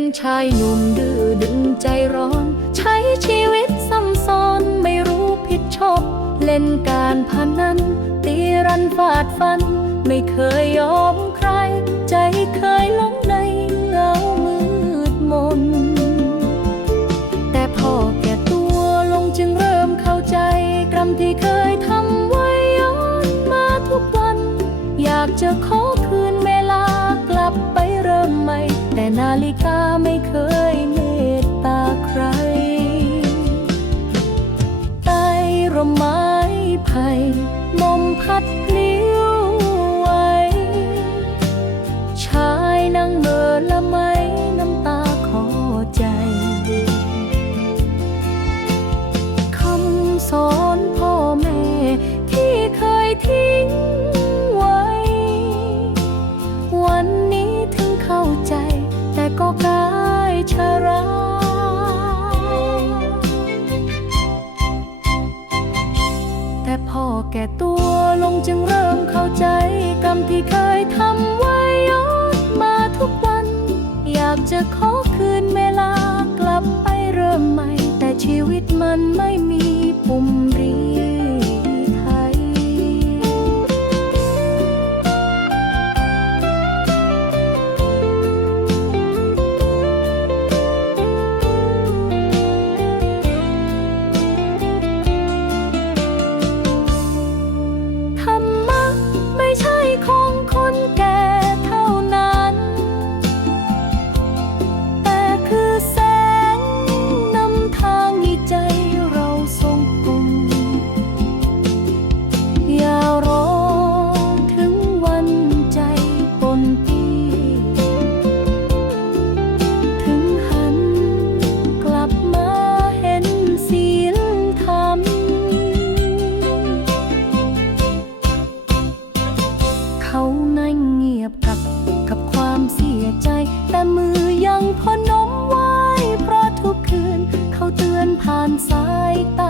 เป็นชายหนุ่มดื้อดึงใจร้อน ใช้ชีวิตซ้ำซ้อนไม่รู้ผิดชอบ เล่นการพนันตีรันฟาดฟัน ไม่เคยยอมใคร ใจเคยหลงในเงามืดมน แต่พอแก่ตัวลงจึงเริ่มเข้าใจ กรรมที่เคยทำไว้ย้อนมาทุกวัน อยากจะขอคืน แต่นาฬิกาไม่เคยเมตตาใคร ใต้ร่มไม้ไผ่ลมพัดพลิ้วไหว แก่ตัวลงจึงเริ่มเข้าใจ กรรมที่เคยทำไว้ย้อนมาทุกวัน อยากจะขอคืนแต่ชีวิตมันไม่มีปุ่ม เสียใจ แต่มือยังพอนมไว้เพราะทุกคืน เขาเตือนผ่านสายตา